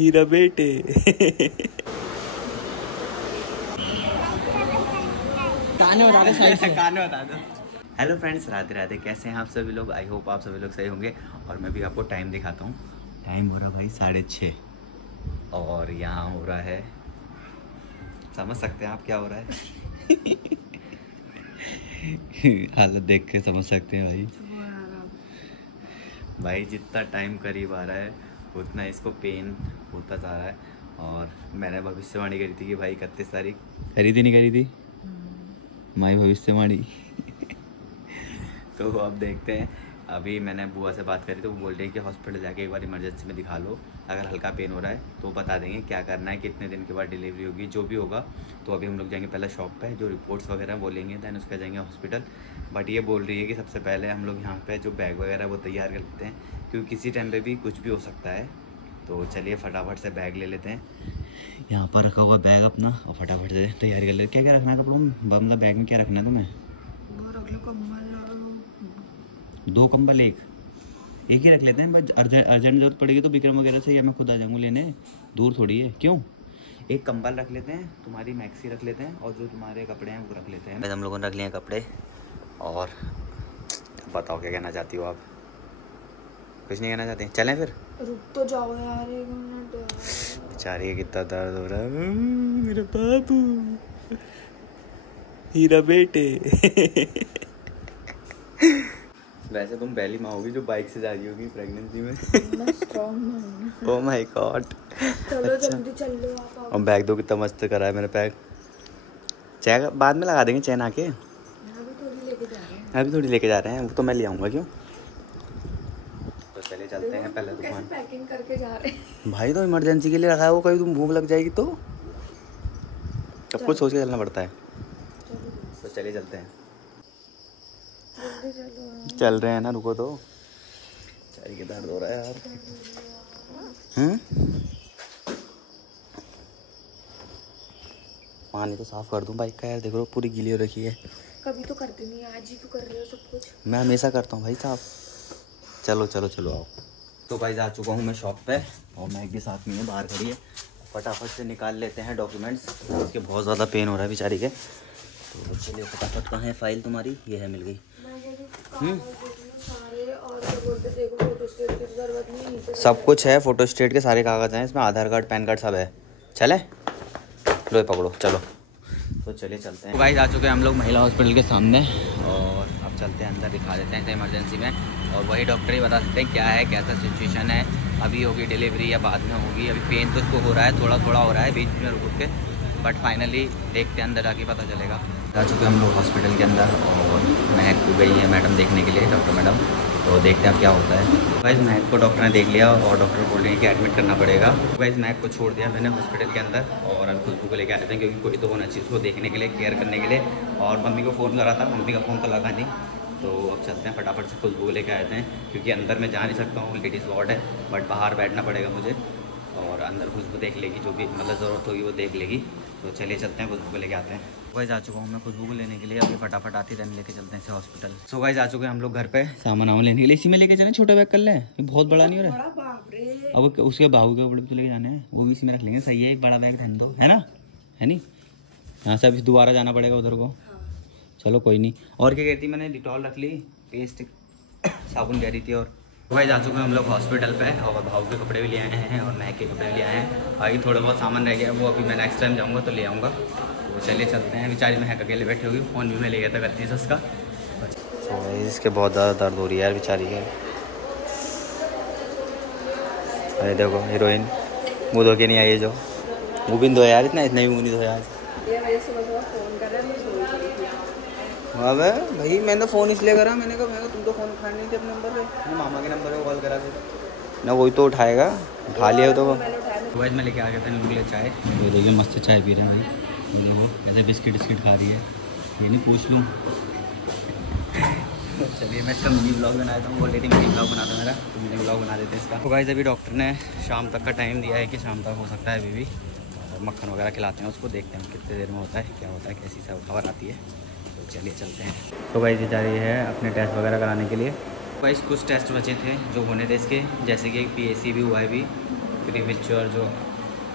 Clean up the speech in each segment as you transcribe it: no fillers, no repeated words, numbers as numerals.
हीरा बेटे। काने बता दो। Hello friends, Radhe Radhe. कैसे हैं आप सभी लोग? आई होप आप सभी लोग सही होंगे। और मैं भी आपको टाइम दिखाता हूँ। टाइम हो रहा भाई 6:30 और यहाँ हो रहा है, समझ सकते हैं आप क्या हो रहा है। हालत देख के समझ सकते हैं भाई। भाई जितना टाइम करीब आ रहा है उतना इसको पेन होता जा रहा है। और मैंने भविष्यवाणी करी थी कि भाई 31 तारीख करी थी, नहीं करी थी माई भविष्यवाणी। तो अब देखते हैं। अभी मैंने बुआ से बात करी तो वो बोल रही है कि हॉस्पिटल जाके एक बार इमरजेंसी में दिखा लो। अगर हल्का पेन हो रहा है तो बता देंगे क्या करना है, कितने दिन के बाद डिलीवरी होगी, जो भी होगा। तो अभी हम लोग जाएंगे पहले शॉप पे, जो रिपोर्ट्स वगैरह वो लेंगे, दैन उसके जाएंगे हॉस्पिटल। बट ये बोल रही है कि सबसे पहले हम लोग यहाँ पे जो बैग वगैरह वो तैयार कर लेते हैं, क्योंकि किसी टाइम पे भी कुछ भी हो सकता है। तो चलिए फटाफट से बैग ले लेते हैं। यहाँ पर रखा हुआ बैग अपना, और फटाफट से तैयारी कर लेते। क्या क्या रखना है कपड़ों में, मतलब बैग में क्या रखना है तुम्हें? दो कंबल, एक ही रख लेते हैं। बस अर्जेंट जरूरत पड़ेगी तो विक्रम वगैरह से या मैं खुद आ जाऊँगा लेने, दूर थोड़ी है। क्यों, एक कंबल रख लेते हैं, तुम्हारी मैक्सी रख लेते हैं, और जो तुम्हारे कपड़े हैं वो रख लेते हैं। हम लोगों ने रख लिए हैं कपड़े। और बताओ क्या कहना चाहती हो आप? कुछ नहीं कहना चाहते? चलें फिर? रुक तो जाओ यार, 1 मिनट। बेचारी कितना दर्द हो रहा है। मेरा बाबू, हीरा बेटे। वैसे तुम पहली माँ होगी जो बाइक से जा रही होगी प्रेगनेंसी में। मैं स्ट्रॉन्ग हूं। Oh my God. चलो जल्दी चल लो आप। और बैग दो, कितना मस्त करा है मैंने पैक। चैन बाद में लगा देंगे, चैन आके। अभी थोड़ी लेके जा रहे हैं। अभी थोड़ी लेके जा रहे हैं, वो तो मैं ले आऊँगा। क्यों? तो चले चलते हैं पहले दुकान। पैकिंग करके जा रहे हैं भाई तो इमरजेंसी के लिए रखा है वो, कभी तुम भूख लग जाएगी तो सब कुछ सोच के चलना पड़ता है। तो चलिए चलते हैं। चल रहे हैं ना, रुको तो। चाय के दर्द हो रहा है यार। पानी तो साफ कर दूं बाइक का यार, देखो पूरी गीली हो रखी है। कभी तो करते नहीं, आज ही क्यों कर रहे हो सब कुछ? मैं हमेशा करता हूँ भाई साहब। चलो चलो चलो आओ। तो भाई आ चुका हूँ मैं शॉप पे, और मैग भी साथ में है, बाहर खड़ी है। फटाफट से निकाल लेते हैं डॉक्यूमेंट्स, उसके बहुत ज़्यादा पेन हो रहा है बेचारी के। तो चलिए फटाफट, कहाँ है फाइल तुम्हारी? ये है, मिल गई। सब कुछ है, फोटोस्टेट के सारे कागज़ हैं इसमें, आधार कार्ड, पैन कार्ड सब है। चले लो, पकड़ो चलो। तो चलिए चलते हैं। भाई आ चुके हैं हम लोग महिला हॉस्पिटल के सामने, और अब चलते हैं अंदर, दिखा देते हैं इमरजेंसी में। और वही डॉक्टर ही बता सकते हैं क्या है, कैसा सिचुएशन है, अभी होगी डिलीवरी या बाद में होगी। अभी पेन तो इसको हो रहा है, थोड़ा थोड़ा हो रहा है बीच में रुक के, बट फाइनली देखते हैं, अंदर आके पता चलेगा। आ चुके हम लोग हॉस्पिटल के अंदर, और महक को गई है मैडम देखने के लिए, डॉक्टर मैडम। तो देखते हैं अब क्या होता है। गाइस महक को डॉक्टर ने देख लिया, और डॉक्टर बोल रहे हैं कि एडमिट करना पड़ेगा। गाइस महक को छोड़ दिया मैंने हॉस्पिटल के अंदर, और अब खुशबू को लेकर आए थे, क्योंकि कोई तो होना चाहिए उसको देखने के लिए, केयर करने के लिए। और मम्मी को फ़ोन करा था, मम्मी का फ़ोन तो लगा नहीं। तो अब चलते हैं फटाफट से, खुशबू को लेकर आए थे, क्योंकि अंदर मैं जा नहीं सकता हूँ, लेडीज़ वार्ड है, बट बाहर बैठना पड़ेगा मुझे। और अंदर खुशबू देख लेगी, जो भी मतलब ज़रूरत होगी वो देख लेगी। तो चलिए चलते हैं, खुशबू को लेके आते हैं। गाइस आ चुका हूँ मैं खुशबू को लेने के लिए, अभी फटाफट आती रहने लेके चलते हैं इसे हॉस्पिटल। सो गाइस आ चुके हैं हम लोग घर पे, सामान वामान लेने के लिए। इसी में लेके चलें, छोटा बैग कर लें, बहुत बड़ा नहीं हो रहा है। अब उसके बाबू के कपड़े भी तो लेके जाने हैं, वो भी इसी में रख लेंगे। सही है, एक बड़ा बैग ध्यान दो, है ना, है नहीं? यहाँ से अभी दोबारा जाना पड़ेगा उधर को। चलो कोई नहीं। और क्या कहती, मैंने डिटॉल रख ली, पेस्ट, साबुन कह रही थी। और भाई जा चुके हैं हम लोग हॉस्पिटल पे, और भाव के कपड़े भी ले आए हैं, और महक के कपड़े भी ले आए हैं। बाकी थोड़ा बहुत सामान रह गया, वो अभी मैं नेक्स्ट टाइम जाऊँगा तो ले आऊँगा। तो चलिए चलते हैं। बेचारी महक अकेले बैठी होगी, फ़ोन भी मैं ले गया था 31 का। तो इसके बहुत ज़्यादा दर्द हो रही है यार बेचारी के। अरे देखो हीरोइन मुँह धो के नहीं आई है, जो मुँह भी धोया यार, इतना भी मुँह नहीं धोया आज। अब भाई मैंने फ़ोन इसलिए करा, मैंने कहा तुम तो फ़ोन उठा नहीं थे अपने नंबर पे, मैंने मामा के नंबर पे कॉल करा थे ना, वही तो उठाएगा, उठा लिया तो। वैसे मैं लेके आ गया था इनके लिए चाय। ये देखिए मस्त चाय पी रहे हैं भाई, देखो ऐसे बिस्किट खा रही है, ये नहीं पूछ लूँ। चलिए मैं इसका मिनी ब्लॉग बनाया था, बोल रही थी मिनी ब्लॉग बना दो मेरा, तो मिनी ब्लॉग बना देते हैं इसका। तो गाइस अभी डॉक्टर ने शाम तक का टाइम दिया है कि शाम तक हो सकता है अभी भी, और मक्खन वगैरह खिलाते हैं उसको, देखते हैं कितने देर में होता है, क्या होता है, कैसी सब खबर आती है। तो चलिए चलते हैं। तो गाइस ये जा रही है अपने टेस्ट वगैरह कराने के लिए। गाइस कुछ टेस्ट बचे थे जो होने थे इसके, जैसे कि PAC भी हुआ है अभी, क्रीविचर जो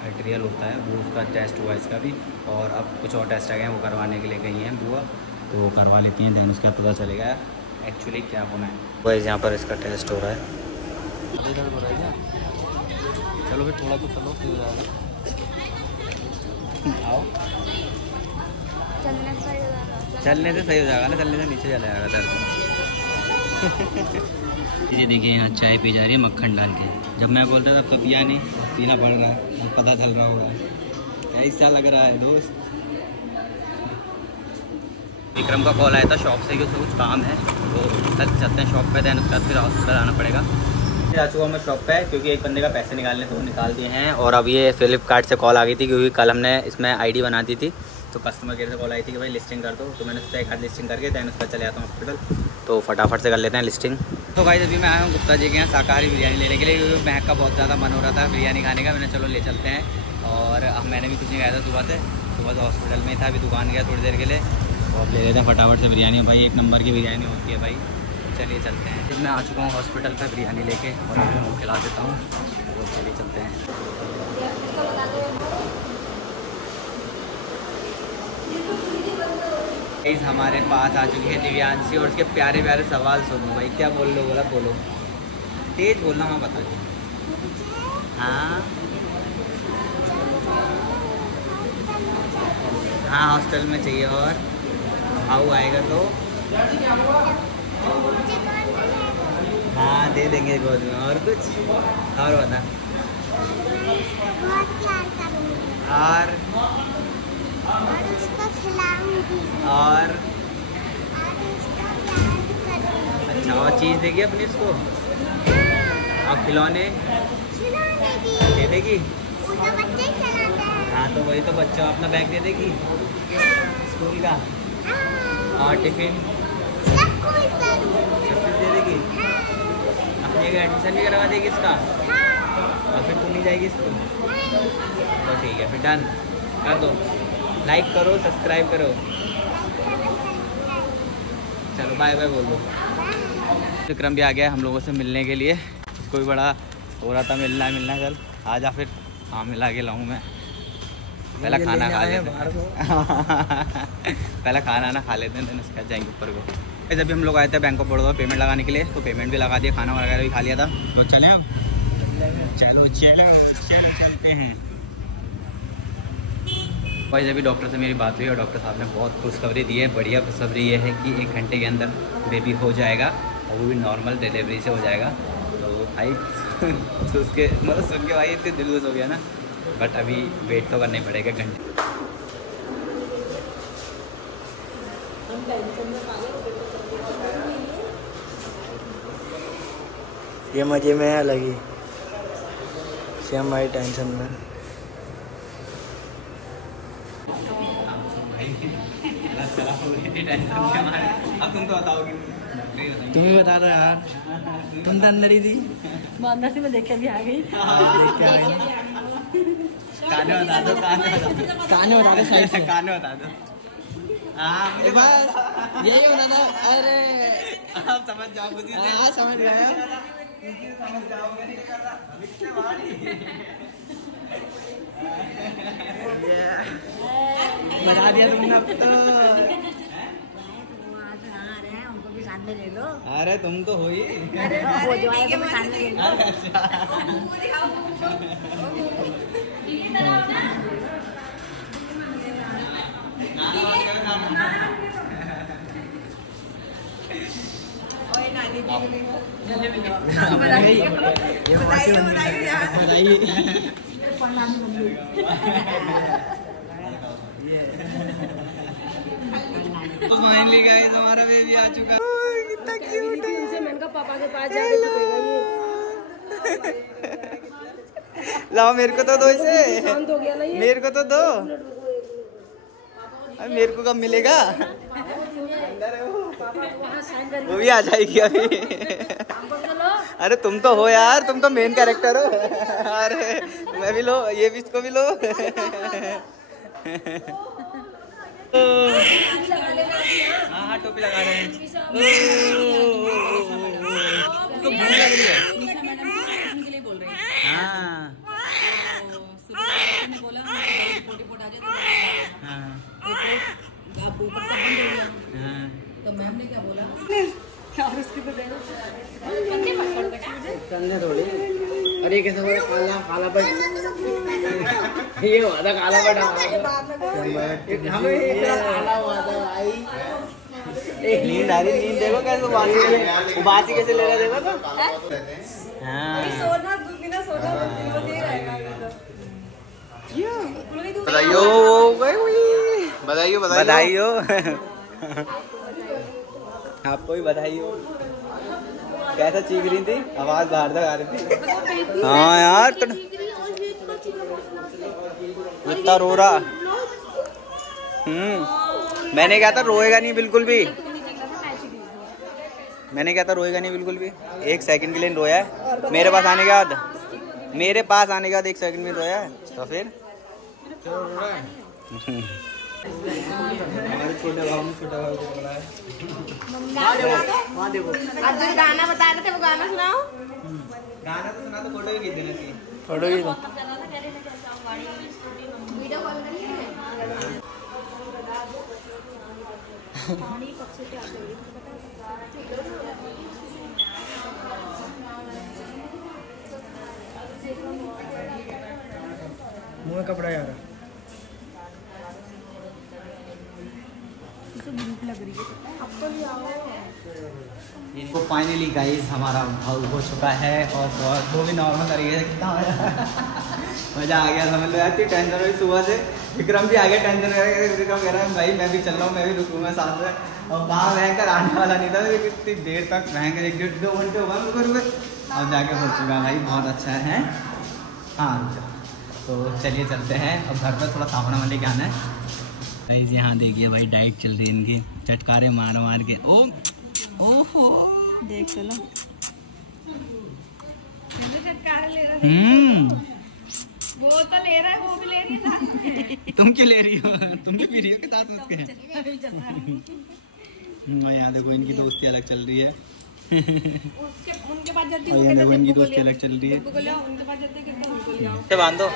मटेरियल होता है वो उसका टेस्ट हुआ इसका भी, और अब कुछ और टेस्ट आ गए हैं वो करवाने के लिए गई हैं बुआ, तो वो करवा लेती हैं, दैन उसका पता चलेगा एक्चुअली क्या होना है। वही यहाँ पर इसका टेस्ट हो रहा है। चलो फिर थोड़ा तो चलो फिर हो जाएगा। आओ चलने से सही हो जाएगा ना, चलने से नीचे चला जाएगा दर्द। ये देखिए यहाँ चाय पी जा रही है मक्खन डाल के। जब मैं बोलता था तब तो पिया नहीं, पीना पड़ रहा है, अब पता चल रहा होगा ऐसा लग रहा है दोस्त। विक्रम का कॉल आया था शॉप से कि उसको कुछ काम है, तो कल चलते हैं शॉप पे, दैन उसके बाद फिर हॉस्पिटल आना पड़ेगा। फिर आ चुका मैं शॉप पे क्योंकि एक बंदे का पैसे निकालने तो वो निकाल दिए हैं, और अब ये फ्लिपकार्ट से कॉल आ गई थी क्योंकि कल हमने इसमें आईडी बना दी थी, तो कस्टमर केयर से कॉल आई थी कि भाई लिस्टिंग कर दो, तो मैंने सोचा एक हाथ लिस्टिंग करके दैन उसका चले आता हूँ हॉस्पिटल, तो फटाफट से कर लेते हैं लिस्टिंग। तो भाई अभी मैं आया हूँ गुप्ता जी के यहाँ शाकाहारी बिरयानी लेने के लिए, क्योंकि महक का बहुत ज़्यादा मन हो रहा था बिरयानी खाने का। मैंने चलो ले चलते हैं, और अब मैंने भी कुछ नहीं खाया था सुबह से हॉस्पिटल में था, अभी दुकान गया थोड़ी देर के लिए, तो अब ले लेते हैं फटाफट से बिरयानी। भाई एक नंबर की बिरयानी होती है भाई, चलिए चलते हैं। फिर मैं आ चुका हूँ हॉस्पिटल पर बिरयानी लेके, और मैं खिला देता हूँ, तो चलिए चलते हैं। इस हमारे पास आ चुकी है दिव्यांशी, और उसके प्यारे प्यारे सवाल सुनो भाई। क्या बोल लो, बोला बोलो, तेज बोलना, मैं बता दूँ। हाँ हाँ हॉस्टल में चाहिए, और भाऊ आएगा तो हाँ दे देंगे गोद में, और कुछ और बता। और और अच्छा, और चीज़ देगी अपनी इसको, और खिलौने दे देगी। हाँ तो वही तो, बच्चा अपना बैग दे देगी स्कूल का, और टिफिन सब कुछ दे देगी। अपने का एडमिशन भी करवा देगी इसका, और फिर तू नहीं जाएगी स्कूल, तो ठीक है फिर डन कर दो। लाइक करो, सब्सक्राइब करो, चलो बाय बाय बोल दो। विक्रम भी आ गया हम लोगों से मिलने के लिए, इसको भी बड़ा हो रहा था मिलना चल आ जा फिर। हाँ मिला के लाऊँ मैं, पहला खाना खा लेते हैं पहला खाना ना खा लेते हैं, then उसके बाद जाएंगे ऊपर को। जब भी हम लोग आए थे बैंक ऑफ बड़ौदा पेमेंट लगाने के लिए, तो पेमेंट भी लगा दिया, खाना वगैरह भी खा लिया था, तो चलें अब चलो चलते हैं। भाई अभी डॉक्टर से मेरी बात हुई, और डॉक्टर साहब ने बहुत खुशखबरी दी है। बढ़िया खुशखबरी ये है कि 1 घंटे के अंदर बेबी हो जाएगा, और वो भी नॉर्मल डिलीवरी से हो जाएगा। तो भाई तो उसके मतलब सुन के भाई इतने दिल खुश हो गया ना, बट अभी वेट तो करना ही पड़ेगा घंटे। ये मजे में है अलग ही, सेम हमारी टेंशन में। अब तुम तो बताओगी, तुम ही बता रहे यार, तुम तो अंदर ही थी। अंदर से मैं देख के भी आ गई। काने बता दो, काने बता दो, काने बता दो, साइड से काने बता दो। हाँ मुझे बस यही होना था। अरे आप समझ जाओ, मुझे हाँ समझ गया, समझ जाओगे नहीं कर रहा बता दिया तुमने अब तो। ले लो। अरे तुम तो हो ही। वो जो आएगा मैं सामने ले लो। फाइनली गाइस हमारा बेबी आ चुका। कितना क्यूट है। मैंने कहा पापा के पास जाके छुपेगा ये। लाओ मेरे को तो दो इसे, शांत हो गया ना ये। मेरे को तो दो। अरे मेरे को कब मिलेगा? वो भी आ जाएगी अभी। अरे तुम तो हो यार, तुम तो मेन कैरेक्टर हो। अरे मैं भी लो, ये भी इसको भी लो। हाँ हाँ टोपी लगा रहे हैं। तो भूख लग रही है। हाँ तो मैम ने क्या बोला? और उसके तो देखो कंधे थोड़ी। अरे कैसे बोला काला काला बट ये हुआ था काला बट हमें काला हुआ था भाई। नींद आ रही, नींद देखो कैसे उबासी कैसे ले रहा देखो तो। हाँ बधाइयो बधाइयो बधाइयो आपको भी बधाई हो। कैसा चीख रही थी, आवाज बाहर तक आ रही थी। हाँ यार तो इतना रो रहा। मैंने कहा था रोएगा नहीं बिल्कुल भी, मैंने कहा था रोएगा नहीं बिल्कुल भी। 1 सेकंड के लिए रोया है मेरे पास आने के बाद, मेरे पास आने के बाद 1 सेकंड में रोया है तो फिर हमारे छोटे भाव में छोटा भाव को बोला है। आज जो गाना बता रहे थे वो गाना सुनाओ। गाना तो सुना तो फोटो भी खींच देना चाहिए। फोटो भी वीडियो कॉल करिए। मुँह में कपड़ा यार। तो फाइनली गाइस हमारा भाव हो चुका है और वो भी नॉर्मल तरीके से कितना मज़ा आ गया समझ लो यार। इतनी टेंशन हुई सुबह से, विक्रम भी आ गया टेंशन वगैरह। विक्रम कह रहा है भाई मैं भी चल रहा हूँ, मैं भी रुकूँगा साथ में। और वहाँ भयंकर आने वाला नहीं था, इतनी देर तक भयंकर 1-1.5-2 घंटे हो गए रुके और जाके पहुँच चुका भाई। बहुत अच्छा है। हाँ तो चलिए चलते हैं अब घर पर, थोड़ा सामान वाले के आना है। गाइस यहाँ देखिए भाई डाइट चल रही है इनकी, चटकारे मार मार के। ओहो देख चलो चटकारे ले रहा है। वो तो ले रहा है, वो भी ले रही है। तुम क्यों ले रही हो? तुम भी पी रही हो के साथ उसके? यहाँ देखो इनकी दोस्ती अलग चल रही है। उनके पास जल्दी और यहाँ देखो इनकी दोस्ती अलग चल रही है। उनके पास जल्दी कितना उनको ले आओ। बांधो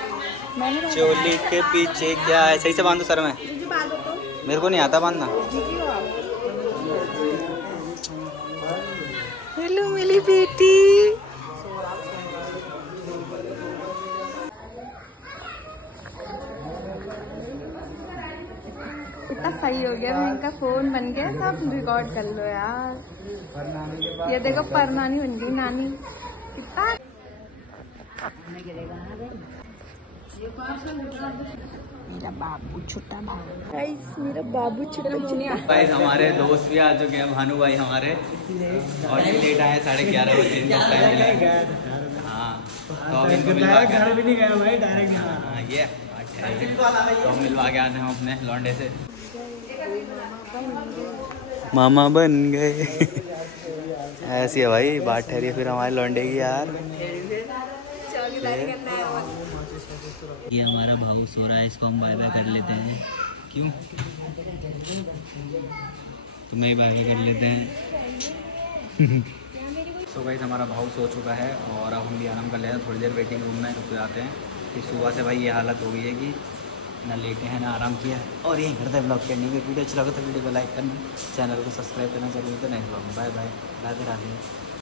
चोली के पीछे क्या है, सही से बांधो सर में। मेरे को नहीं आता बांधना। हेलो मेरी बेटी। इतना सही हो गया, इनका फोन बन गया, सब रिकॉर्ड कर लो यार। ये देखो परनानी बन गई नानी। कितना मेरा बाबू छोटा भाई, मेरा बाबू छोटा भाई हमारे दोस्त भी आ चुके हैं, भानु भाई हमारे, और ये लेट आए 11:30 बजे इनको टाइम मिला। हाँ तो अब इनको मिलवा के, घर भी नहीं गया भाई, डायरेक्ट यहाँ। हाँ ये तो मिलवा के आते हैं अपने लौंडे से। मामा बन गए। ऐसी है भाई बात ठहरी फिर हमारे लौंडे की यार। ये हमारा भाऊ सो रहा है, इसको हम बाय बाय कर लेते हैं। क्यों तुम्हें ही बाय बाय कर लेते हैं। सो गाइस हमारा भाऊ सो चुका है और अब हम भी आराम कर लेते हैं, थोड़ी देर वेटिंग रूम में रुक जाते हैं। कि सुबह से भाई ये हालत हो गई है कि ना लेटे हैं ना आराम किया, और यही करते हैं ब्लॉग करने में। वीडियो अच्छा लगा तो वीडियो को लाइक करना, चैनल को सब्सक्राइब करना, चैनल तो नेक्स्ट ब्लॉग में। Bye bye, Radhe Radhe.